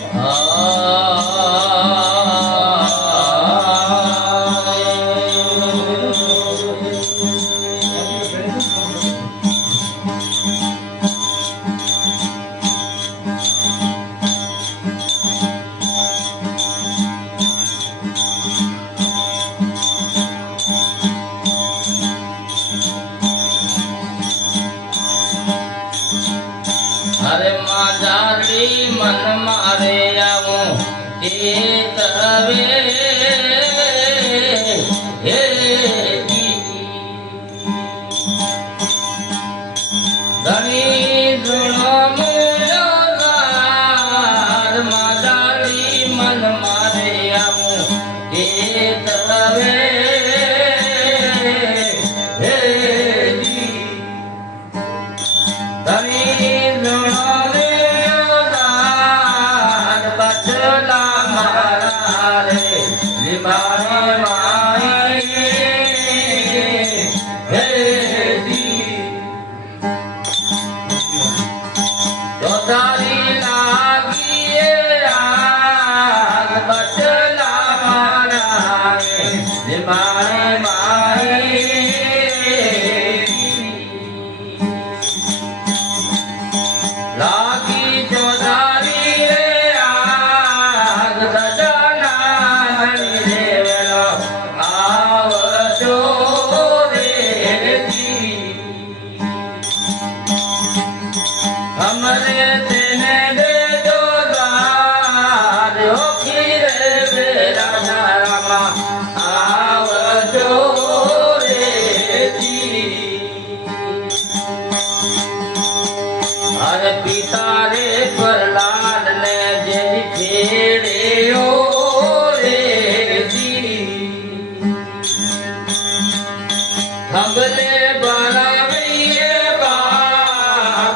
啊。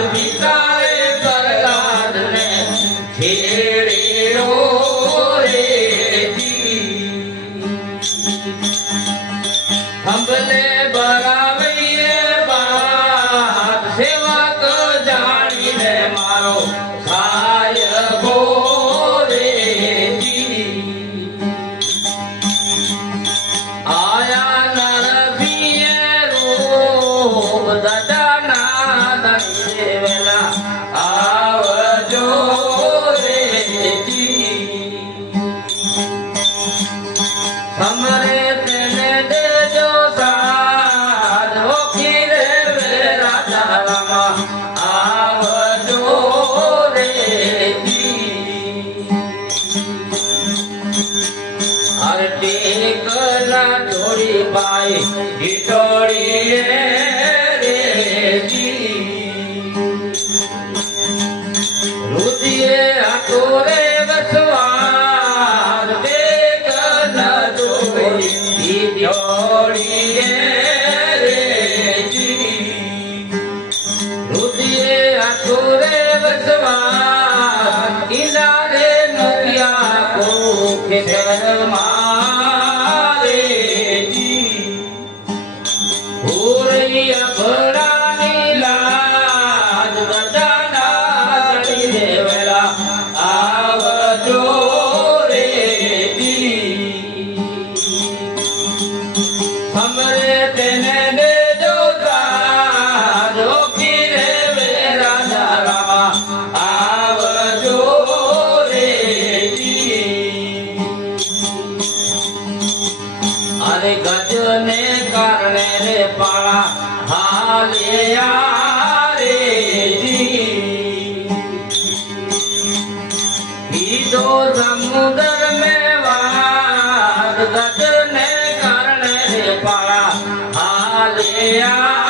a m e Hallelujah.